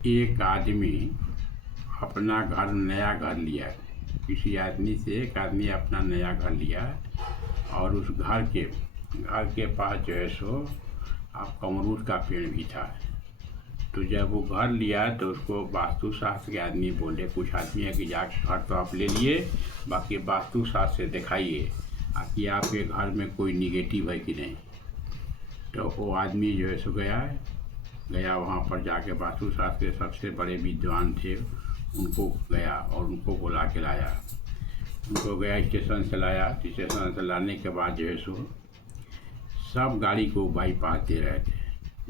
एक आदमी अपना घर नया घर लिया। किसी आदमी से एक आदमी अपना नया घर लिया और उस घर के पास जो है सो आपका अमरूद का पेड़ भी था। तो जब वो घर लिया तो उसको वास्तु शास्त्र के आदमी बोले, कुछ आदमी है कि जाके घर तो आप ले लिए, बाकी वास्तु शास्त्र से दिखाइए कि आपके घर में कोई निगेटिव है कि नहीं। तो वो आदमी जो है सो गया वहाँ पर जाके वास्तु शास्त्र के सबसे बड़े विद्वान थे, उनको गया और उनको बुला के लाया। उनको गया स्टेशन से लाया। स्टेशन से लाने के बाद जो है सो सब गाड़ी को बाईपास दे रहे थे,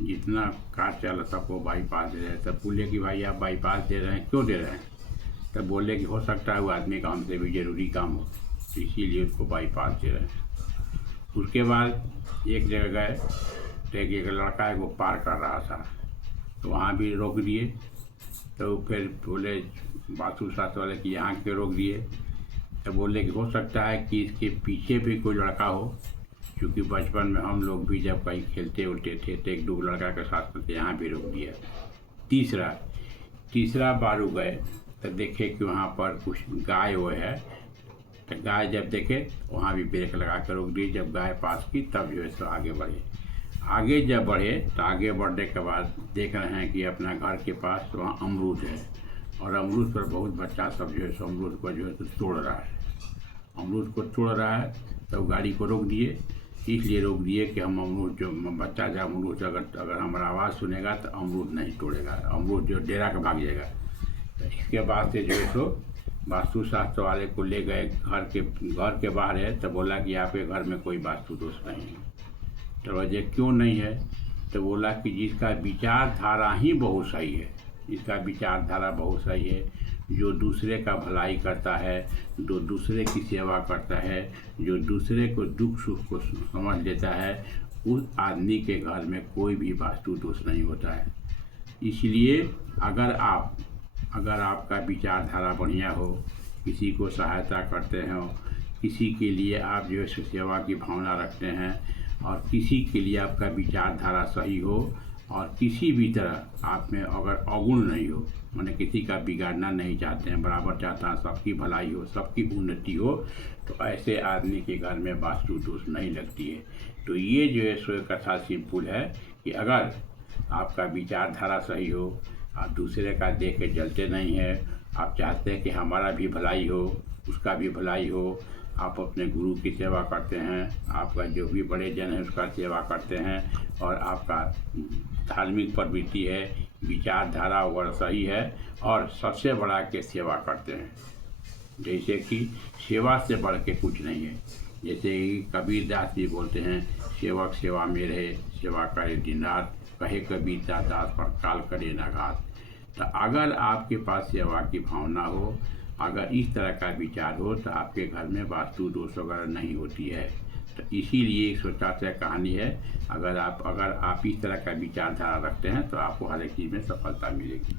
जितना कार चला सबको बाईपास दे रहे थे। तब बोले कि भाई आप बाईपास दे रहे हैं, क्यों दे रहे हैं? तब बोले कि हो सकता है वो आदमी का हमसे भी ज़रूरी काम हो, तो इसीलिए उसको बाईपास दे रहे हैं। उसके बाद एक जगह गए तो एक लड़का है वो पार कर रहा था, तो वहाँ भी रोक दिए। तो फिर बोले वास्तु शास्त्र वाले कि यहाँ क्यों रोक दिए? तो बोले कि हो सकता है कि इसके पीछे भी कोई लड़का हो, क्योंकि बचपन में हम लोग भी जब कहीं खेलते उलते थे तो एक दो लड़का के साथ तो यहाँ भी रोक दिया। तीसरा बार गए तो देखे कि वहाँ पर कुछ गाय वो है। तो गाय जब देखे वहाँ भी ब्रेक लगा कर रोक दिए। जब गाय पास की तब जो है सो आगे बढ़े। आगे जब बढ़े तो आगे बढ़ने के बाद देख रहे हैं कि अपना घर के पास वहाँ अमरूद है, और अमरूद पर बहुत बच्चा सब जो है सो अमरूद को जो है तो तोड़ रहा है। अमरूद को तोड़ रहा है तो गाड़ी को रोक दिए। इसलिए रोक दिए कि हम अमरूद जो बच्चा जब अमरूद अगर हमारा आवाज़ सुनेगा तो अमरूद नहीं तोड़ेगा, अमरूद जो डेरा के भाग जाएगा। तो इसके बाद से जो है सो वास्तु शास्त्र वाले को ले गए। घर के बाहर है तो बोला कि आपके घर में कोई वास्तु दोष नहीं है। तो वजह क्यों नहीं है? तो बोला कि जिसका विचारधारा ही बहुत सही है, जिसका विचारधारा बहुत सही है, जो दूसरे का भलाई करता है, जो दूसरे की सेवा करता है, जो दूसरे को दुख सुख को समझ लेता है, उस आदमी के घर में कोई भी वास्तु दोष नहीं होता है। इसलिए अगर आपका विचारधारा बढ़िया हो, किसी को सहायता करते हो, किसी के लिए आप जो है सेवा की भावना रखते हैं, और किसी के लिए आपका विचारधारा सही हो, और किसी भी तरह आप में अगर अवगुण नहीं हो, माने किसी का बिगाड़ना नहीं चाहते हैं, बराबर चाहता है सबकी भलाई हो, सबकी उन्नति हो, तो ऐसे आदमी के घर में वास्तु दोष नहीं लगती है। तो ये जो है सो कथा सिंपल है कि अगर आपका विचारधारा सही हो, आप दूसरे का देख के जलते नहीं है, आप चाहते हैं कि हमारा भी भलाई हो, उसका भी भलाई हो, आप अपने गुरु की सेवा करते हैं, आपका जो भी बड़े जन है उसका सेवा करते हैं, और आपका धार्मिक प्रवृत्ति है, विचारधारा वह सही है, और सबसे बड़ा के सेवा करते हैं। जैसे कि सेवा से बढ़ के कुछ नहीं है। जैसे कबीर दास जी बोलते हैं, सेवक सेवा में रहे, सेवा करे दिन रात, कहे कबीर दास पर काल करे न घात। तो अगर आपके पास सेवा की भावना हो, अगर इस तरह का विचार हो, तो आपके घर में वास्तु दोष वगैरह नहीं होती है। तो इसीलिए एक छोटा सा कहानी है, अगर आप इस तरह का विचारधारा रखते हैं तो आपको हर एक चीज़ में सफलता मिलेगी।